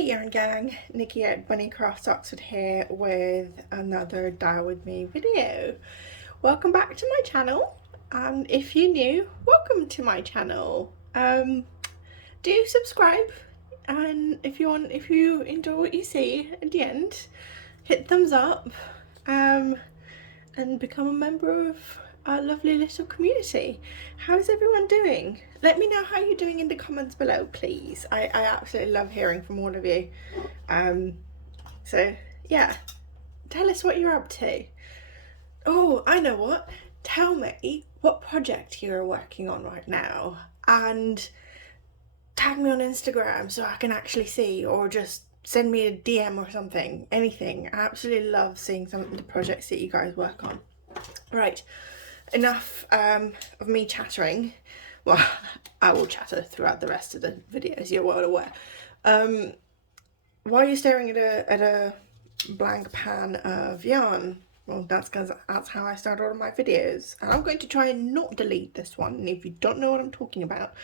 Hey Yarn Gang, Nikki at Bunny Crafts Oxford here with another Dyer with Me video. Welcome back to my channel, and if you're new, welcome to my channel. Do subscribe, and if you enjoy what you see at the end, hit thumbs up, and become a member of our lovely little community. How's everyone doing? Let me know how you're doing in the comments below, please. I absolutely love hearing from all of you. So yeah, tell us what you're up to. Oh, I know what. Tell me what project you're working on right now, and tag me on Instagram so I can actually see, or just send me a DM or something. Anything. I absolutely love seeing some of the projects that you guys work on. Right, enough of me chattering. Well, I will chatter throughout the rest of the videos, you're well aware. While you're staring at a blank pan of yarn, well, that's because that's how I start all of my videos. And I'm going to try and not delete this one. And if you don't know what I'm talking about,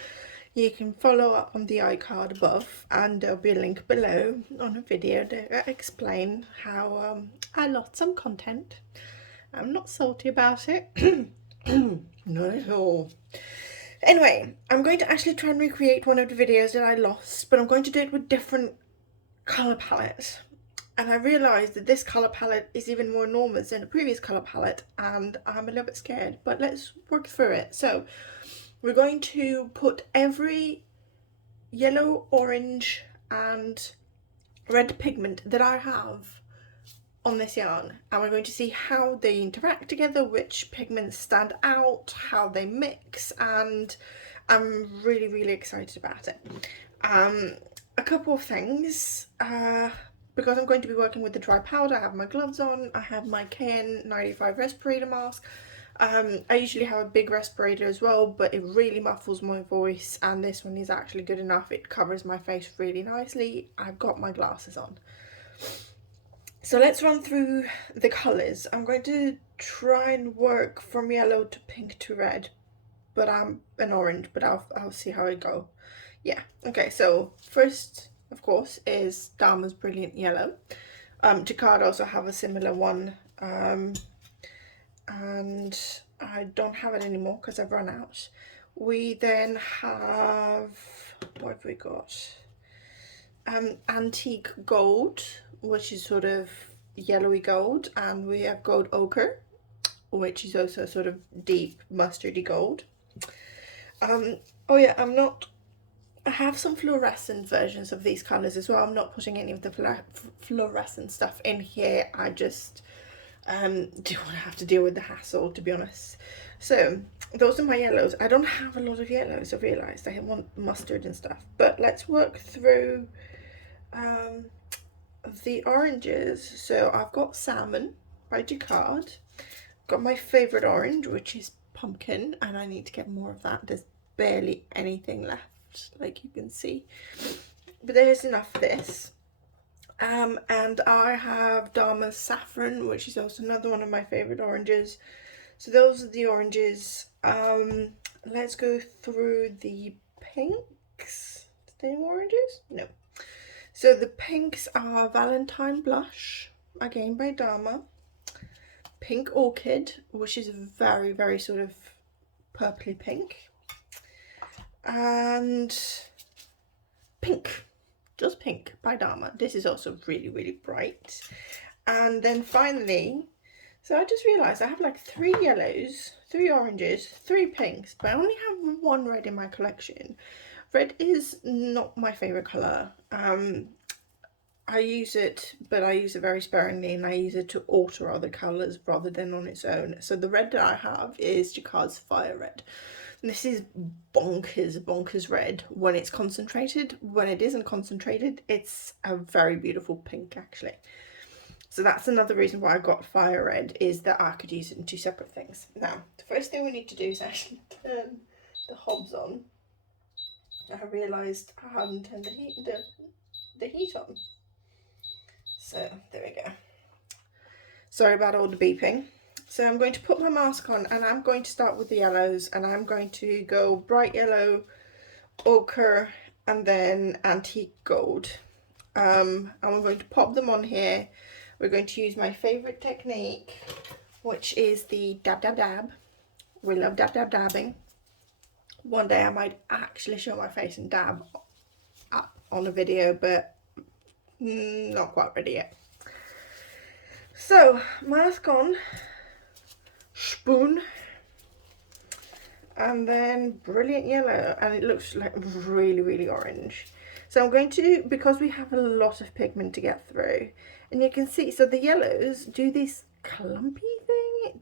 you can follow up on the iCard above, and there'll be a link below on a video to explain how I lost some content. I'm not salty about it. Not at all. Anyway, I'm going to actually try and recreate one of the videos that I lost, but I'm going to do it with different colour palettes. And I realised that this colour palette is even more enormous than the previous colour palette, and I'm a little bit scared, but let's work through it. So we're going to put every yellow, orange and red pigment that I have on this yarn, and we're going to see how they interact together, which pigments stand out, how they mix, and I'm really excited about it. A couple of things, because I'm going to be working with the dry powder, I have my gloves on, I have my KN95 respirator mask. I usually have a big respirator as well, but it really muffles my voice, and this one is actually good enough. It covers my face really nicely. I've got my glasses on. So let's run through the colours. I'm going to try and work from yellow to pink to red, but I'm an orange, but I'll see how it go. Yeah, okay, so first, of course, is Dama's Brilliant Yellow. Jacquard also have a similar one, and I don't have it anymore because I've run out. We then have, what have we got? Antique Gold, which is sort of yellowy gold, and we have Gold Ochre, which is also sort of deep mustardy gold. Oh yeah, I have some fluorescent versions of these colours as well. I'm not putting any of the fluorescent stuff in here. I just don't want to have to deal with the hassle, to be honest. So those are my yellows. I don't have a lot of yellows, I've realised. I want mustard and stuff, but let's work through the oranges. So I've got Salmon by Jacquard. Got my favourite orange, which is Pumpkin, and I need to get more of that. There's barely anything left, like you can see, but there's enough of this. And I have Dama's Saffron, which is also another one of my favourite oranges. So those are the oranges. Let's go through the pinks. Is there any more oranges? No. So the pinks are Valentine Blush, again by Dama. Pink Orchid, which is very sort of purpley pink. And Pink, just Pink by Dama. This is also really bright. And then finally, so I just realised I have like 3 yellows, 3 oranges, 3 pinks, but I only have 1 red in my collection. Red is not my favourite colour. I use it, but I use it very sparingly, and I use it to alter other colours rather than on its own. So the red that I have is Jacquard's Fire Red. And this is bonkers red when it's concentrated. When it isn't concentrated, it's a very beautiful pink, actually. So that's another reason why I got Fire Red, is that I could use it in 2 separate things. Now, the first thing we need to do is actually turn the hobs on. I realised I hadn't turned the heat on. So there we go. Sorry about all the beeping. So I'm going to put my mask on, and I'm going to start with the yellows, and I'm going to go bright yellow, ochre, and then antique gold. and we're going to pop them on here. We're going to use my favourite technique, which is the dab dab dab. We love dab dab dabbing. One day I might actually show my face and dab on a video, but not quite ready yet. So, mask on, spoon, and then brilliant yellow, and it looks like really, really orange. So I'm going to, because we have a lot of pigment to get through, and you can see, so the yellows do this clumpy thing.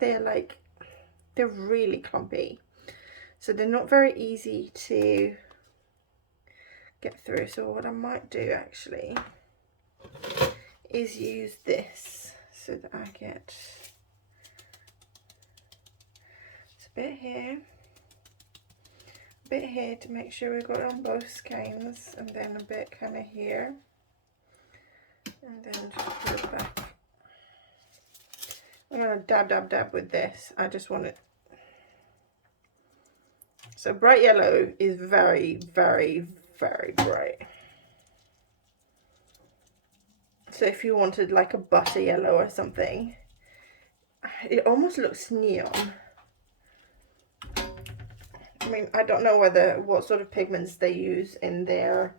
They're really clumpy. So they're not very easy to get through. So what I might do actually is use this so that I get a bit here, a bit here to make sure we've got it on both skeins, and then a bit kind of here, and then just put it back. I'm going to dab dab dab with this. I just want it. So bright yellow is very, very, very bright. So if you wanted like a butter yellow or something, it almost looks neon. I mean, I don't know what sort of pigments they use in their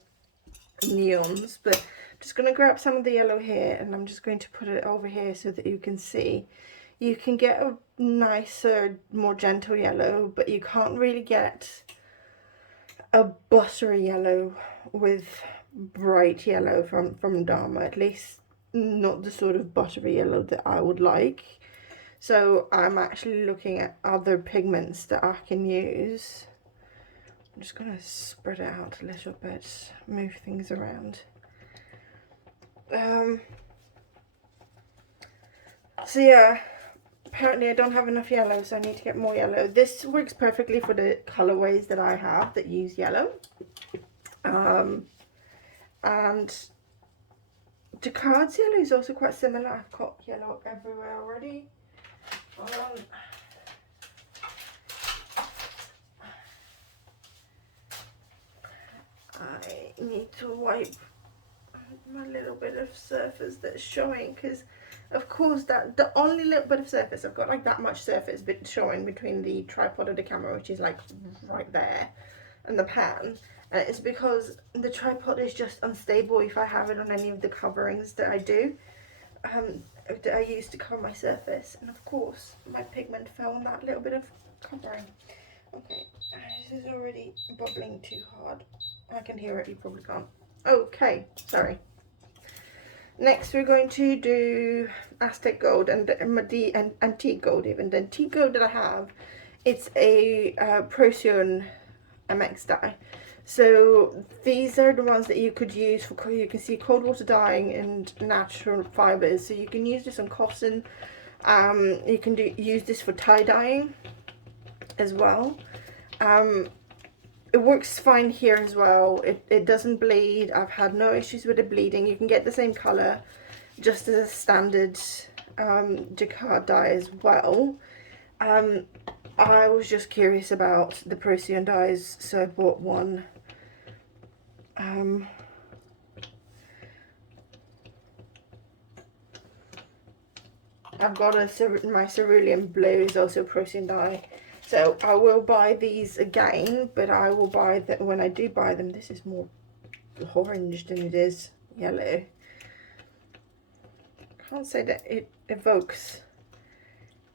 neons, but I'm just going to grab some of the yellow here, and I'm just going to put it over here so that you can see. You can get a nicer, more gentle yellow, but you can't really get a buttery yellow with bright yellow from Dharma, at least not the sort of buttery yellow that I would like. So I'm actually looking at other pigments that I can use. I'm just going to spread it out a little bit, move things around. So yeah, apparently I don't have enough yellow, so I need to get more yellow. This works perfectly for the colorways that I have that use yellow. And Jacquard's yellow is also quite similar. I've got yellow everywhere already. I need to wipe my little bit of surface that's showing, because of course that the only little bit of surface I've got, like that much surface bit showing between the tripod of the camera, which is like right there, and the pan, and it's because the tripod is just unstable if I have it on any of the coverings that I do, that I use to cover my surface, and of course my pigment fell on that little bit of covering. Okay, this is already bubbling too hard. I can hear it, you probably can't. Okay, sorry. Next we're going to do Aztec Gold and Antique Gold even. The Antique Gold that I have, it's a Procyon MX dye. So these are the ones that you could use for, you can see, cold water dyeing and natural fibres. So you can use this on cotton. You can use this for tie dyeing as well. It works fine here as well. It doesn't bleed. I've had no issues with it bleeding. You can get the same colour just as a standard Jacquard dye as well. I was just curious about the Procyon dyes, so I bought one. I've got my cerulean blue is also Procyon dye. So I will buy these again, but I will buy that when I do buy them. This is more orange than it is yellow. Can't say that it evokes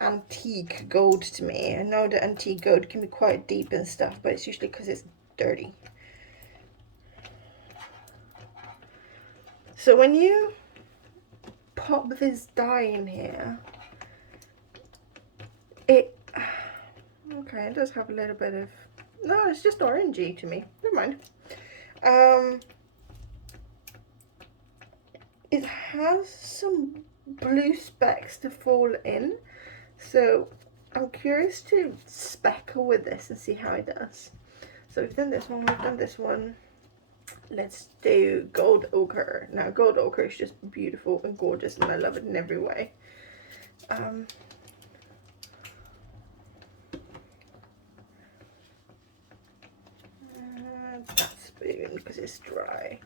antique gold to me. I know that antique gold can be quite deep and stuff, but it's usually because it's dirty. So when you pop this dye in here, okay, it does have a little bit of, no, it's just orangey to me. Never mind. It has some blue specks to fall in, so I'm curious to speckle with this and see how it does. So we've done this one, we've done this one. Let's do gold ochre. Now gold ochre is just beautiful and gorgeous, and I love it in every way. That spoon because it's dry.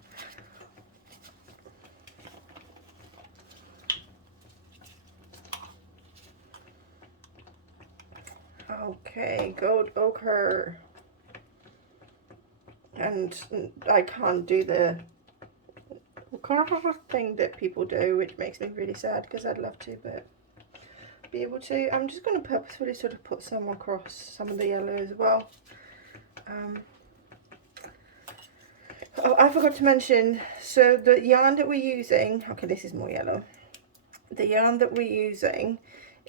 Okay, gold ochre. And I can't do the thing that people do, which makes me really sad because I'd love to, but be able to. I'm just going to purposefully sort of put some across some of the yellow as well. Oh, I forgot to mention, so the yarn that we're using, okay, this is more yellow. The yarn that we're using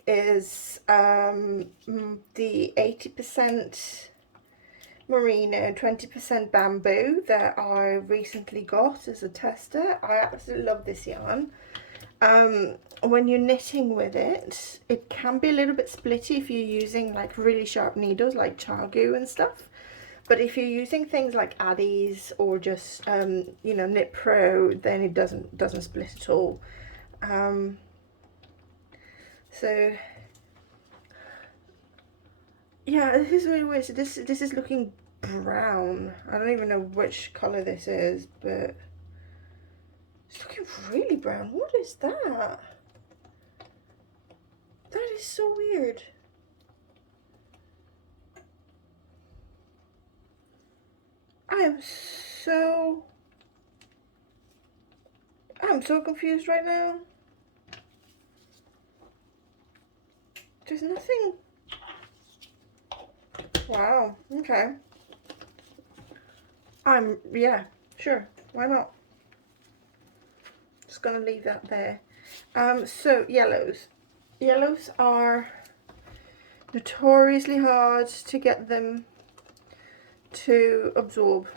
is the 80% merino, 20% bamboo that I recently got as a tester. I absolutely love this yarn. When you're knitting with it, it can be a little bit splitty if you're using like really sharp needles like Chargoo and stuff. But if you're using things like Addies or just you know, Knit Pro, then it doesn't split at all. So yeah, this is really weird. So this is looking brown. I don't even know which colour this is, but it's looking really brown. What is that? That is so weird. I'm so confused right now. There's nothing. Wow, okay. Yeah, sure, why not? Just gonna leave that there. So yellows. Yellows are notoriously hard to get them to absorb.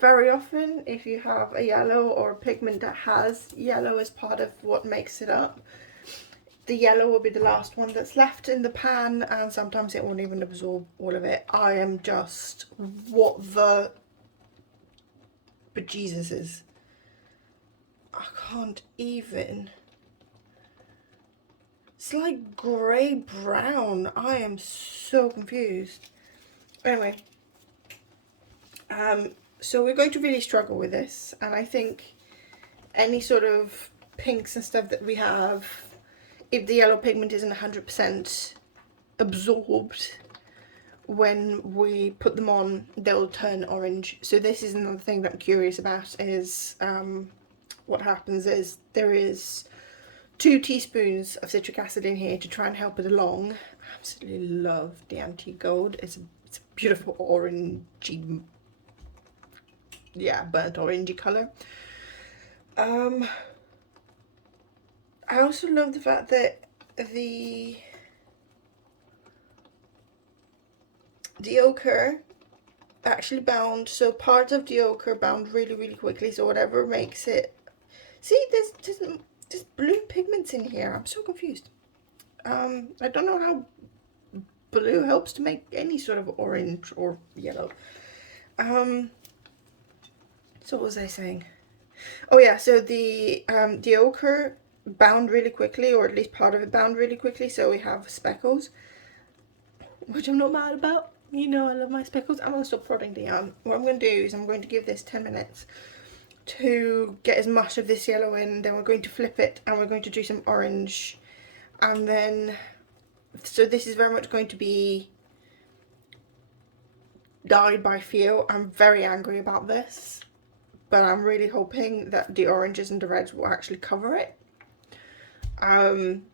Very often, if you have a yellow or a pigment that has yellow as part of what makes it up, the yellow will be the last one that's left in the pan, and sometimes it won't even absorb all of it. I am just, what the bejesus is. I can't even. It's like grey brown. I am so confused. Anyway, so we're going to really struggle with this, and I think any sort of pinks and stuff that we have, if the yellow pigment isn't 100% absorbed, when we put them on, they'll turn orange. So this is another thing that I'm curious about, is what happens is there is 2 teaspoons of citric acid in here to try and help it along. I absolutely love the antique gold. It's a beautiful orangey, yeah, burnt orangey colour. I also love the fact that the ochre actually bound, so part of the ochre bound really quickly, so whatever makes it, see, there's blue pigments in here. I'm so confused. I don't know how blue helps to make any sort of orange or yellow. So what was I saying? Oh yeah, so the ochre bound really quickly, or at least part of it bound really quickly, so we have speckles, which I'm not mad about. You know I love my speckles. I'm going to stop prodding the yarn. What I'm going to do is I'm going to give this 10 minutes to get as much of this yellow in, then we're going to flip it and we're going to do some orange, and then, so this is very much going to be dyed by feel. I'm very angry about this, but I'm really hoping that the oranges and the reds will actually cover it. I'm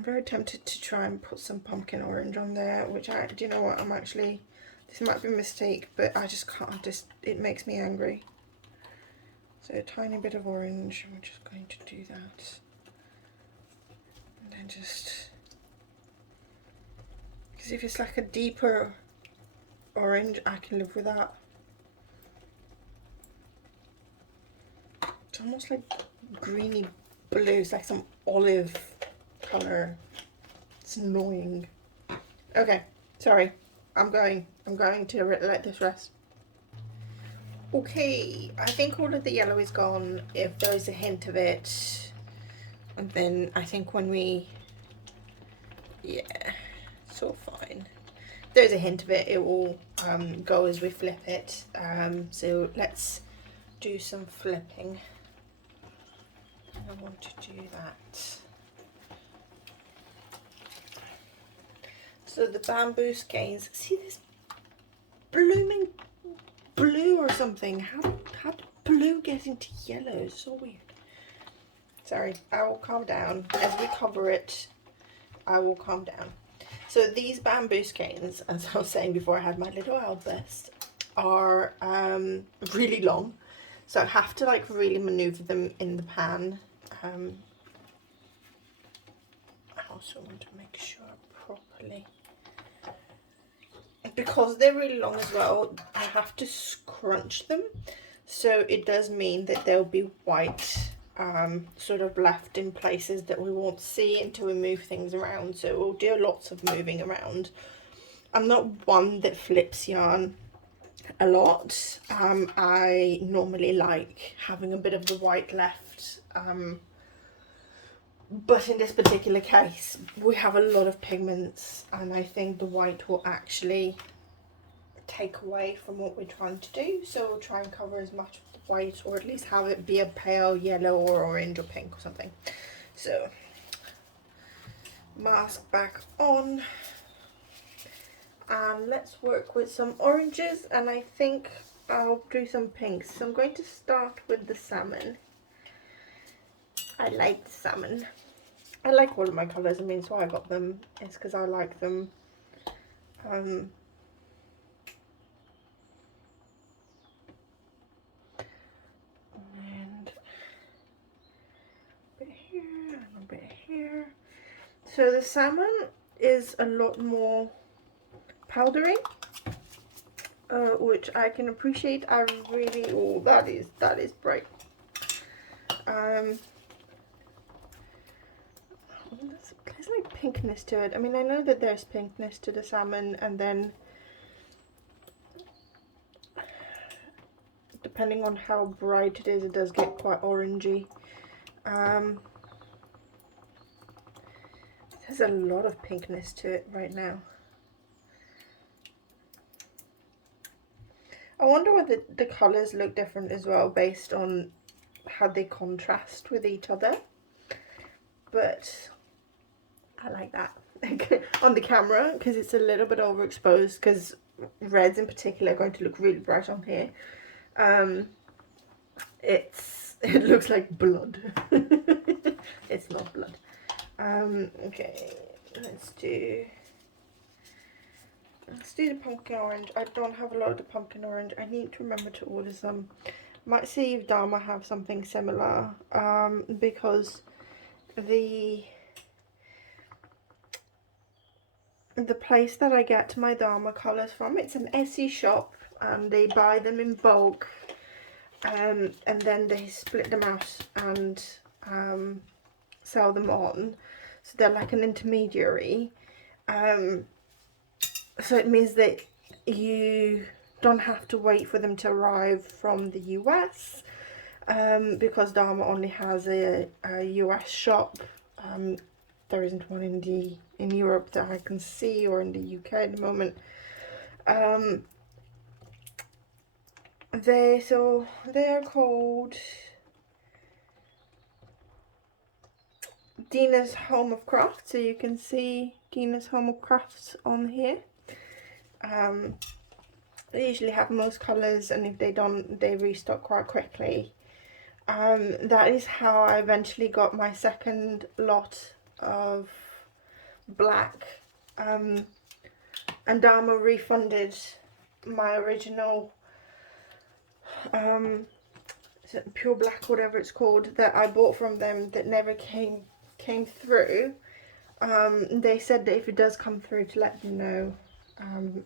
very tempted to try and put some pumpkin orange on there, which do you know what, I'm actually, this might be a mistake, but I just can't, it makes me angry. So a tiny bit of orange, we're just going to do that. And then just, because if it's like a deeper orange, I can live with that. It's almost like greeny blue, it's like some olive colour. It's annoying. Okay, sorry. I'm going to let this rest. Okay, I think all of the yellow is gone, if there is a hint of it. And then I think when we, yeah, it's all fine. If there's a hint of it, it will go as we flip it. So let's do some flipping. I want to do that. So the bamboo skeins, see this blooming blue or something? How did blue get into yellow? It's so weird. Sorry, I will calm down. As we cover it, I will calm down. So these bamboo skeins, as I was saying before I had my little outburst, are really long. So I have to like really maneuver them in the pan. I also want to make sure properly. Because they're really long as well, I have to scrunch them. So it does mean that there'll be white sort of left in places that we won't see until we move things around. So we'll do lots of moving around. I'm not one that flips yarn a lot. I normally like having a bit of the white left. But in this particular case, we have a lot of pigments, and I think the white will actually take away from what we're trying to do. So we'll try and cover as much of the white, or at least have it be a pale yellow or orange or pink or something. So mask back on, and let's work with some oranges, and I think I'll do some pinks. So I'm going to start with the salmon. I like the salmon. I like all of my colours. I mean, so I got them. It's because I like them. And a bit here and a bit here. So the salmon is a lot more powdery, which I can appreciate. I really, oh, that is bright. There's like pinkness to it. I mean, I know that there's pinkness to the salmon, and then depending on how bright it is, it does get quite orangey. There's a lot of pinkness to it right now. I wonder whether the colours look different as well based on how they contrast with each other. But I like that on the camera because it's a little bit overexposed, because reds in particular are going to look really bright on here. It looks like blood. It's not blood. Okay, let's do the pumpkin orange. I don't have a lot of the pumpkin orange. I need to remember to order some. Might see if Dharma have something similar, because the place that I get my Dharma colours from, it's an Essie shop, and they buy them in bulk, and then they split them out and sell them on. So they're like an intermediary. So it means that you don't have to wait for them to arrive from the US, because Dharma only has a US shop. There isn't one in Europe that I can see, or in the UK at the moment. They are called Dina's Home of Crafts, so you can see Dina's Home of Crafts on here. They usually have most colours, and if they don't, they restock quite quickly. That is how I eventually got my second lot of black, and Dharma refunded my original pure black, whatever it's called, that I bought from them that never came through. They said that if it does come through, to let them know.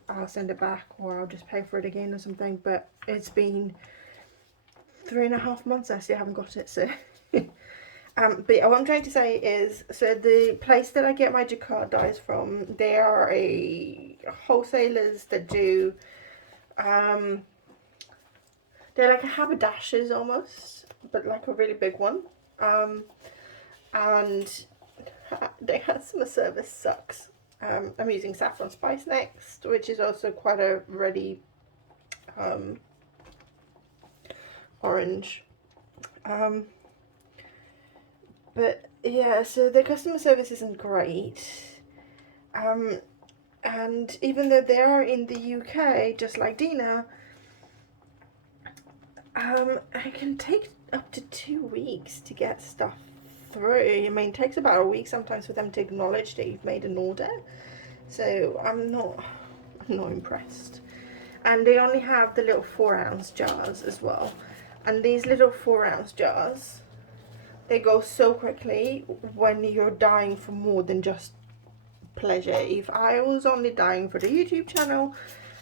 I'll send it back, or I'll just pay for it again or something. But it's been 3.5 months, I still haven't got it. So but yeah, what I'm trying to say is, so the place that I get my jacquard dyes from, they are a wholesalers that do they're like a haberdashers almost, but like a really big one. And their customer service sucks. I'm using Saffron Spice next, which is also quite a ready orange. But yeah, so the customer service isn't great. And even though they are in the UK, just like Dina, it can take up to 2 weeks to get stuff through. I mean, it takes about a week sometimes for them to acknowledge that you've made an order. So I'm not impressed. And they only have the little 4-ounce jars as well. And these little 4-ounce jars, they go so quickly when you're dying for more than just pleasure. If I was only dying for the YouTube channel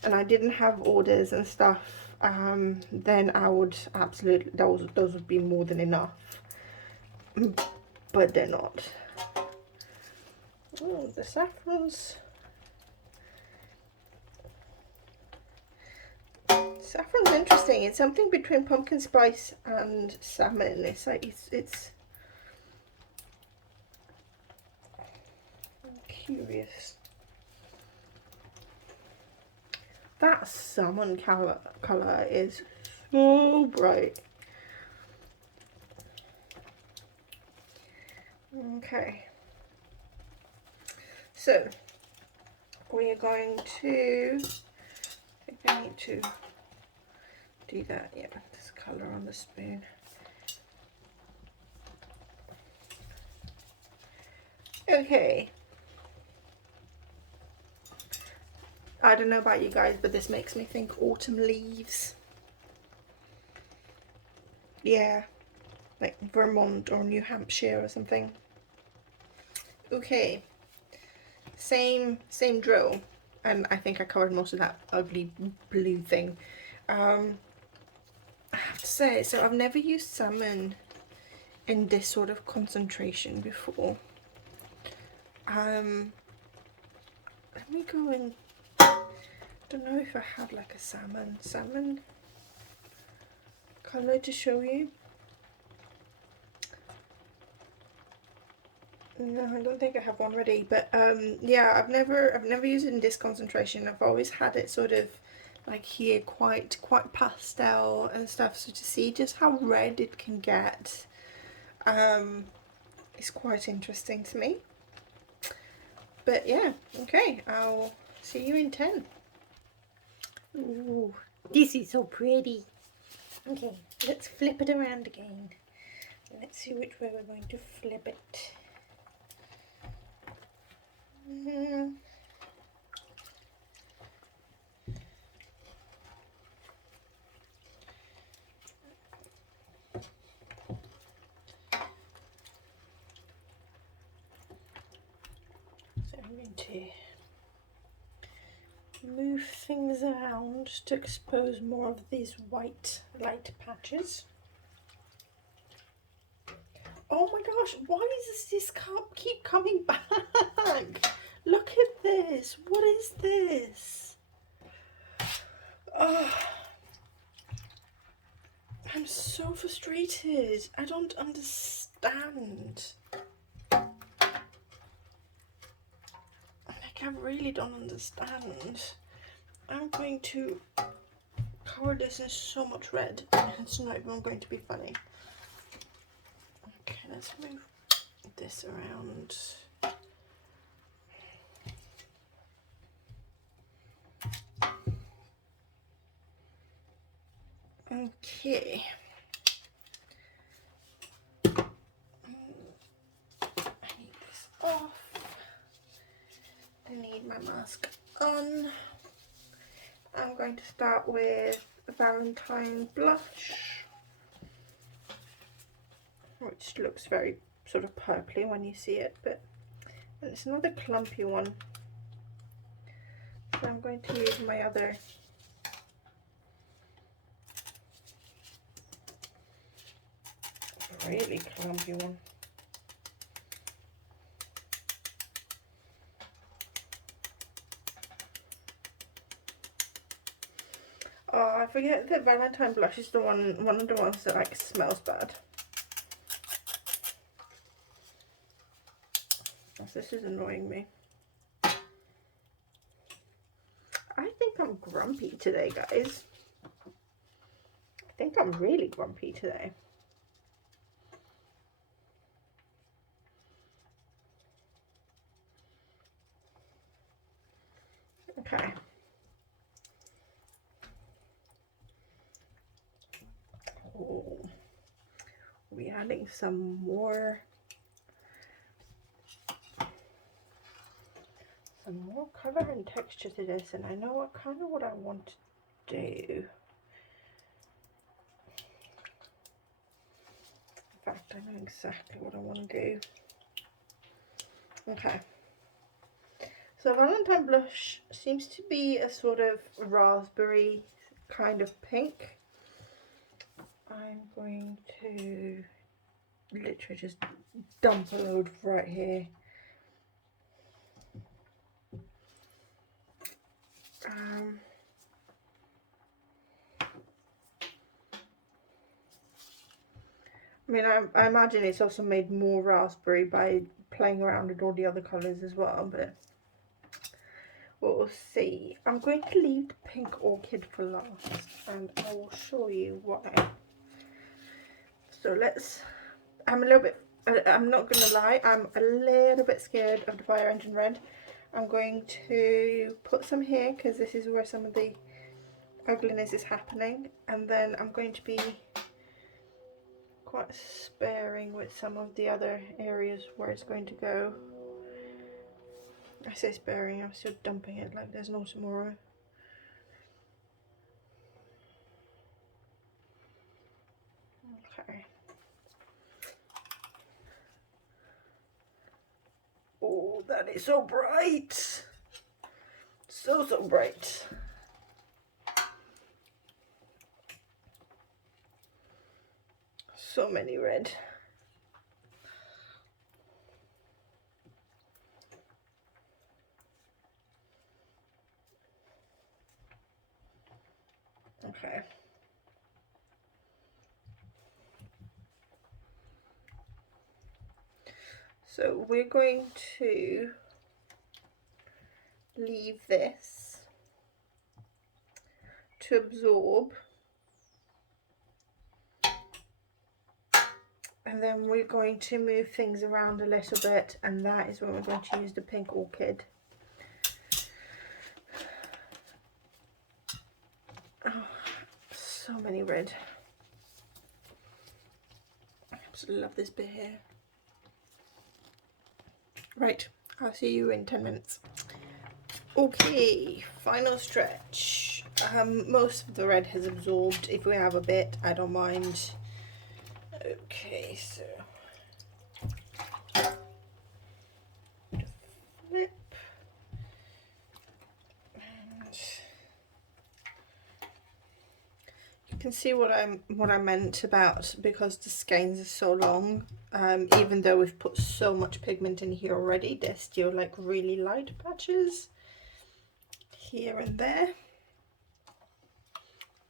and I didn't have orders and stuff, then I would absolutely, those would be more than enough. But they're not. Oh, the saffron's. Saffron's interesting. It's something between pumpkin spice and salmon. It's like it's I'm curious. That salmon color is so bright. Okay. So we are going to, I think I need to do that. Yeah, this color on the spoon. Okay. I don't know about you guys, but this makes me think autumn leaves. Yeah, like Vermont or New Hampshire or something. Okay, same drill, and I think I covered most of that ugly blue thing. I have to say, so I've never used salmon in this sort of concentration before. Let me go in. Don't know if I have like a salmon color to show you. No, I don't think I have one ready, but yeah, I've never used it in this concentration. I've always had it sort of like here, quite pastel and stuff. So to see just how red it can get is quite interesting to me. But yeah, okay, I'll see you in 10. Ooh, this is so pretty. Okay, let's flip it around again. Let's see which way we're going to flip it. So I'm going to move things around to expose more of these white light patches. Oh my gosh, why does this cup keep coming back? Look at this. What is this? Oh, I'm so frustrated. I don't understand. Like, I really don't understand. I'm going to cover this in so much red. It's not even going to be funny. Okay, let's move this around. Okay. I need this off. I need my mask on. I'm going to start with Valentine blush, which looks very sort of purpley when you see it, but it's another clumpy one. So I'm going to use my other really clumpy one. Oh, I forget that Valentine blush is the one of the ones that like smells bad. Oh, this is annoying me. I think I'm grumpy today, guys. I think I'm really grumpy today. Okay. Oh, we're adding some more color and texture to this, and I know what kind of what I want to do. In fact, I know exactly what I want to do. Okay. So Valentine blush seems to be a sort of raspberry kind of pink. I'm going to literally just dump a load right here. I mean, I imagine it's also made more raspberry by playing around with all the other colours as well, but we'll see. I'm going to leave the pink orchid for last, and I will show you why. So I'm a little bit, I'm not going to lie, I'm a little bit scared of the fire engine red. I'm going to put some here because this is where some of the ugliness is happening, and then I'm going to be quite sparing with some of the other areas where it's going to go. I say sparing, I'm still dumping it like there's no tomorrow. Okay. Oh, that is so bright. So bright. So many red. Okay. So we're going to leave this to absorb, and then we're going to move things around a little bit, and that is when we're going to use the pink orchid. Oh, so many red. I absolutely love this bit here. Right, I'll see you in 10 minutes. Okay, final stretch. Most of the red has absorbed. If we have a bit, I don't mind. Okay, so flip. And you can see what I meant about, because the skeins are so long. Even though we've put so much pigment in here already, there's still like really light patches here and there.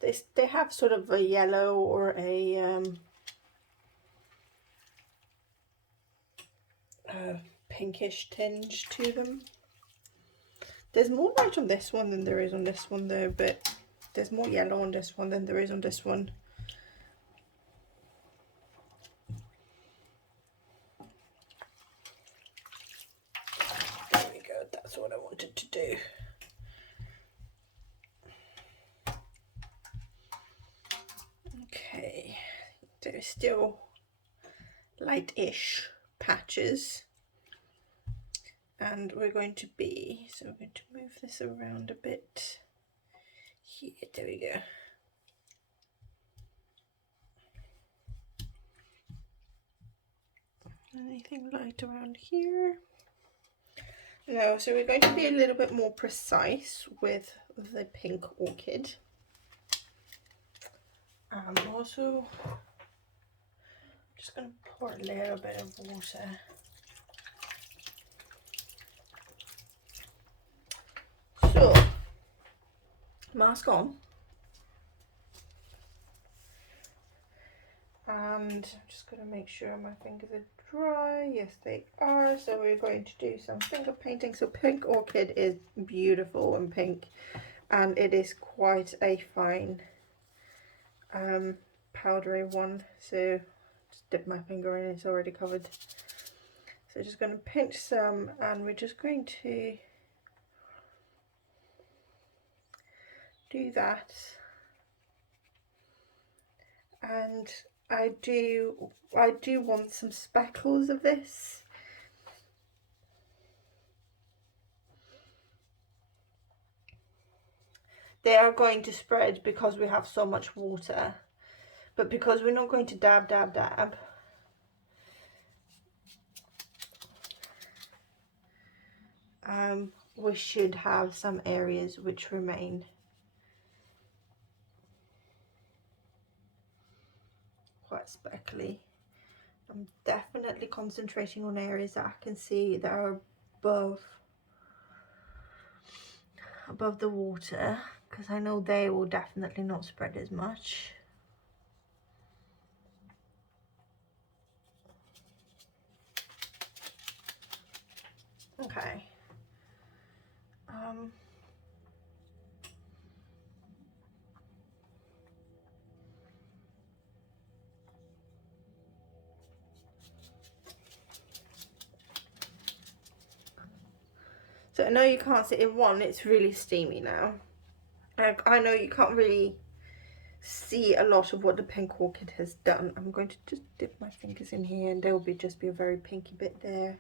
They have sort of a yellow or a pinkish tinge to them. There's more light on this one than there is on this one though, but there's more yellow on this one than there is on this one. There we go, that's what I wanted to do. Okay, there's still light-ish patches, and we're going to move this around a bit here. There we go. Anything light around here? No, so we're going to be a little bit more precise with the pink orchid. I'm also just going to pour a little bit of water. So, mask on. And I'm just going to make sure my fingers are dry. Yes, they are. So we're going to do some finger painting. So pink orchid is beautiful and pink, and it is quite a fine powdery one. So just dip my finger in, it's already covered. So just going to pinch some, and we're just going to do that. And I do want some speckles of this. They are going to spread because we have so much water, but because we're not going to dab, we should have some areas which remain quite speckly. I'm definitely concentrating on areas that I can see that are above the water, because I know they will definitely not spread as much. Okay. So I know you can't see in one, it's really steamy now. I know you can't really see a lot of what the pink orchid has done. I'm going to just dip my fingers in here and there will just be a very pinky bit there.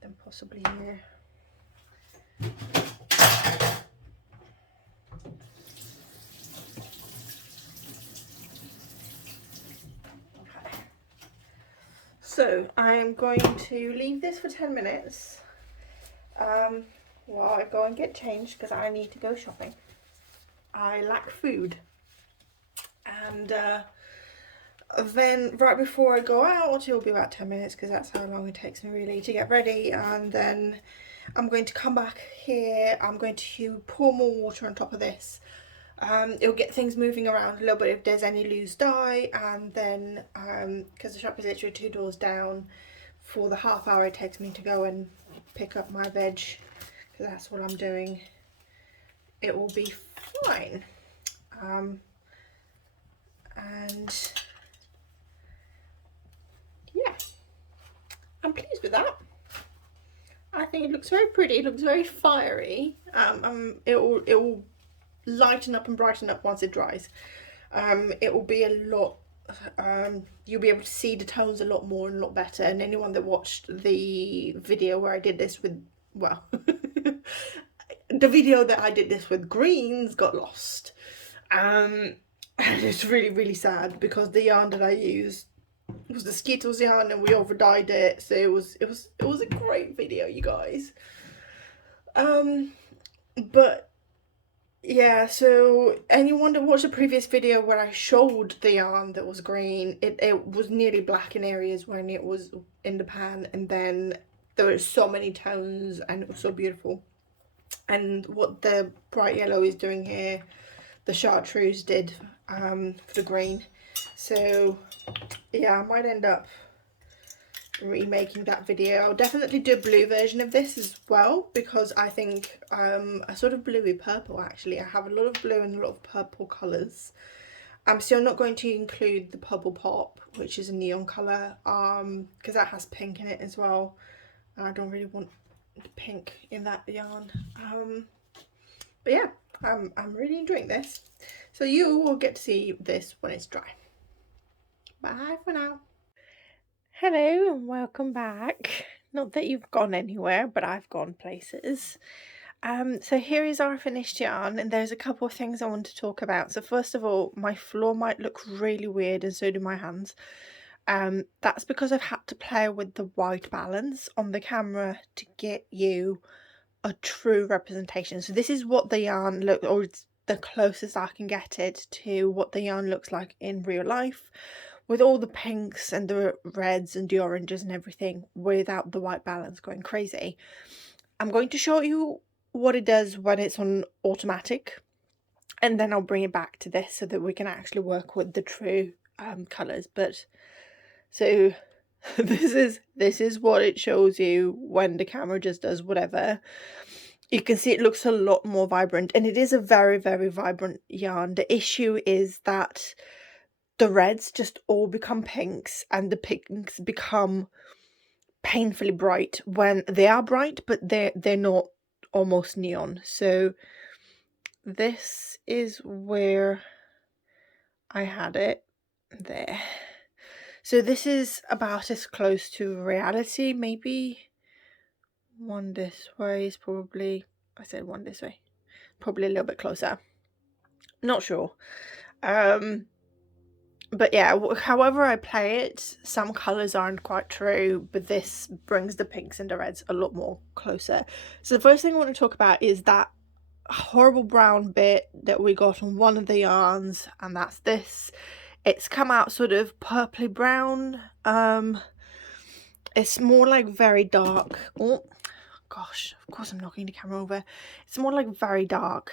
Then possibly here. Okay. So I'm going to leave this for 10 minutes while I go and get changed because I need to go shopping. I lack food. And then right before I go out, it'll be about 10 minutes because that's how long it takes me really to get ready, and then I'm going to come back here. I'm going to pour more water on top of this. It'll get things moving around a little bit if there's any loose dye, and then because the shop is literally 2 doors down, for the half hour it takes me to go and pick up my veg, because that's what I'm doing, it will be fine. And yeah, I'm pleased with that. I think it looks very pretty. It looks very fiery. It will lighten up and brighten up once it dries. It will be a lot. You'll be able to see the tones a lot more and a lot better. And anyone that watched the video where I did this with, well, the video that I did this with greens got lost. And it's really, really sad because the yarn that I used was the Skittles yarn and we over dyed it, so it was a great video, you guys. But yeah, so anyone that watched the previous video where I showed the yarn that was green, it was nearly black in areas when it was in the pan, and then there were so many tones and it was so beautiful. And what the bright yellow is doing here, the chartreuse did for the green. So yeah, I might end up remaking that video. I'll definitely do a blue version of this as well, because I think a sort of bluey purple actually. I have a lot of blue and a lot of purple colours. I'm still not going to include the Purple Pop, which is a neon colour, because that has pink in it as well. I don't really want the pink in that yarn. But yeah, I'm really enjoying this. So you will get to see this when it's dry. Bye for now. Hello and welcome back. Not that you've gone anywhere, but I've gone places. So here is our finished yarn, and there's a couple of things I want to talk about. So first of all, my floor might look really weird, and so do my hands. That's because I've had to play with the white balance on the camera to get you a true representation. So this is what the yarn looks, or it's the closest I can get it to what the yarn looks like in real life, with all the pinks and the reds and the oranges and everything, without the white balance going crazy. I'm going to show you what it does when it's on automatic, and then I'll bring it back to this so that we can actually work with the true colours. But so this is what it shows you when the camera just does whatever. You can see it looks a lot more vibrant, and it is a very, very vibrant yarn. The issue is that the reds just all become pinks and the pinks become painfully bright when they are bright, but they're not almost neon. So this is where I had it there. So this is about as close to reality, maybe one this way is probably, I said one this way, probably a little bit closer. Not sure. But yeah, however I play it, some colours aren't quite true, but this brings the pinks and the reds a lot more closer. So the first thing I want to talk about is that horrible brown bit that we got on one of the yarns, and that's this. It's come out sort of purpley brown. It's more like very dark. Oh gosh, of course I'm knocking the camera over. It's more like very dark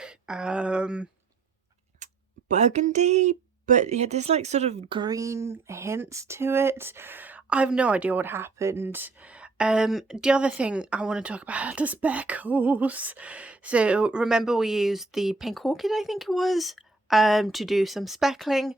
burgundy, but yeah, there's like sort of green hints to it. I have no idea what happened. The other thing I want to talk about are the speckles. So remember we used the pink orchid, I think it was, to do some speckling.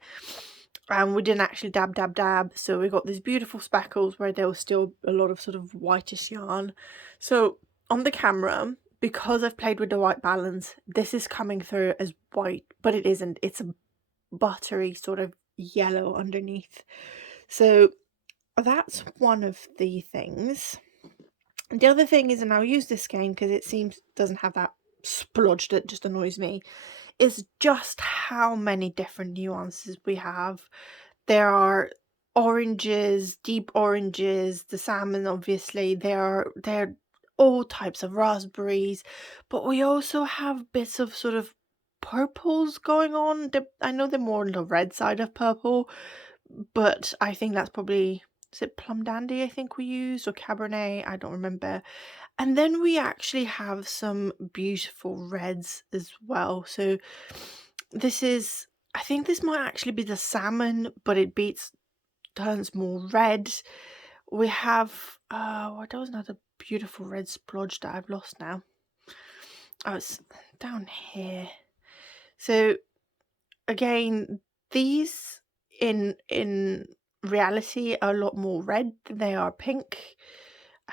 And we didn't actually dab, so we got these beautiful speckles where there was still a lot of sort of whitish yarn. So on the camera, because I've played with the white balance, this is coming through as white, but it isn't. It's a buttery sort of yellow underneath. So that's one of the things. The other thing is, and I'll use this skein because it doesn't have that splodge that just annoys me, is just how many different nuances we have. There are oranges, deep oranges, the salmon obviously, they're all types of raspberries, but we also have bits of sort of purples going on. I know they're more on the red side of purple, but I think that's probably, is it Plum Dandy I think we used, or Cabernet? I don't remember. And then we actually have some beautiful reds as well. So this is, I think this might actually be the salmon, but it turns more red. We have, what was another beautiful red splodge that I've lost now? Oh, it's down here. So again, these in reality are a lot more red than they are pink.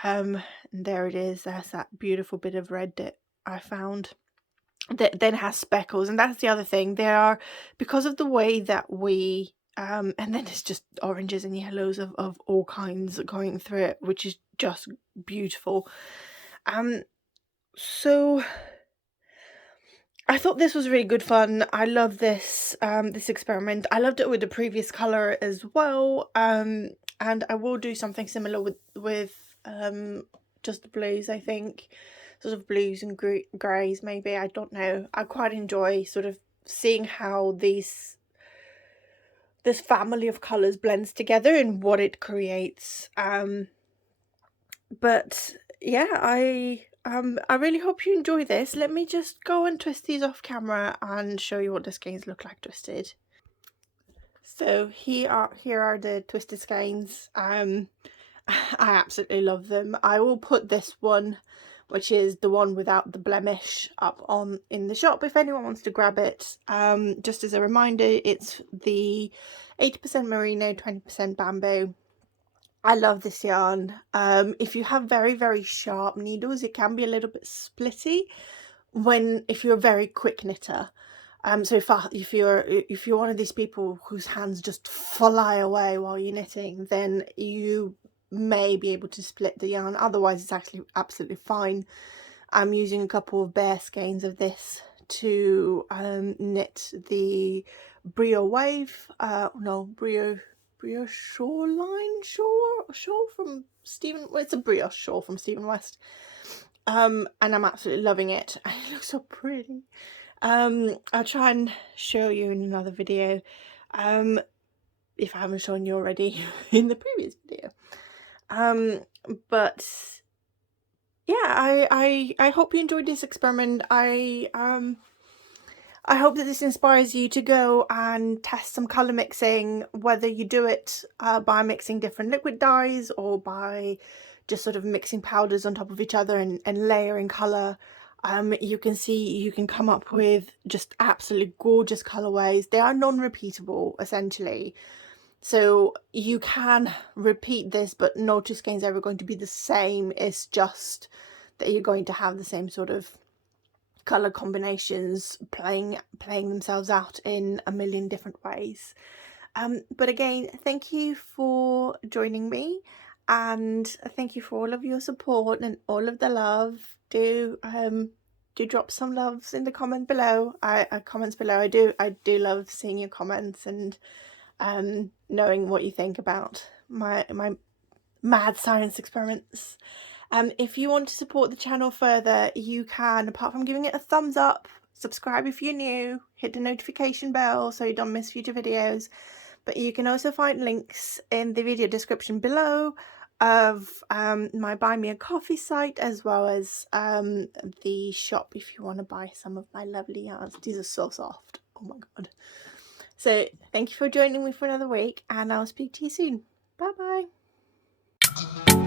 And there it is. There's that beautiful bit of red that I found that then has speckles, and that's the other thing. There are, because of the way that we and then it's just oranges and yellows of all kinds going through it, which is just beautiful. So I thought this was really good fun. I love this this experiment. I loved it with the previous color as well. And I will do something similar with just the blues, I think. Sort of blues and greys maybe, I don't know. I quite enjoy sort of seeing how this family of colors blends together and what it creates. But yeah, I really hope you enjoy this. Let me just go and twist these off camera and show you what the skeins look like twisted. So here are the twisted skeins. I absolutely love them. I will put this one, which is the one without the blemish, up on in the shop if anyone wants to grab it. Just as a reminder, it's the 80% merino, 20% bamboo. I love this yarn. If you have very, very sharp needles, it can be a little bit splitty if you're a very quick knitter. So if you're one of these people whose hands just fly away while you're knitting, then you may be able to split the yarn. Otherwise, it's actually absolutely fine. I'm using a couple of bare skeins of this to knit the Brio Wave. Brioche shoreline shawl from Stephen. Well, it's a brioche shawl from Stephen West. And I'm absolutely loving it. It looks so pretty. I'll try and show you in another video, if I haven't shown you already in the previous video. But yeah, I hope you enjoyed this experiment. I hope that this inspires you to go and test some colour mixing, whether you do it by mixing different liquid dyes or by just sort of mixing powders on top of each other and layering colour. You can see you can come up with just absolutely gorgeous colourways. They are non-repeatable, essentially. So you can repeat this, but no two skeins are ever going to be the same. It's just that you're going to have the same sort of colour combinations playing themselves out in a million different ways. But again, thank you for joining me, and thank you for all of your support and all of the love. Do drop some loves in the comments below. I do love seeing your comments and knowing what you think about my mad science experiments. If you want to support the channel further, you can, apart from giving it a thumbs up, subscribe if you're new, hit the notification bell so you don't miss future videos. But you can also find links in the video description below of my Buy Me a Coffee site, as well as the shop if you want to buy some of my lovely yarns. These are so soft. Oh my god. So thank you for joining me for another week, and I'll speak to you soon. Bye bye.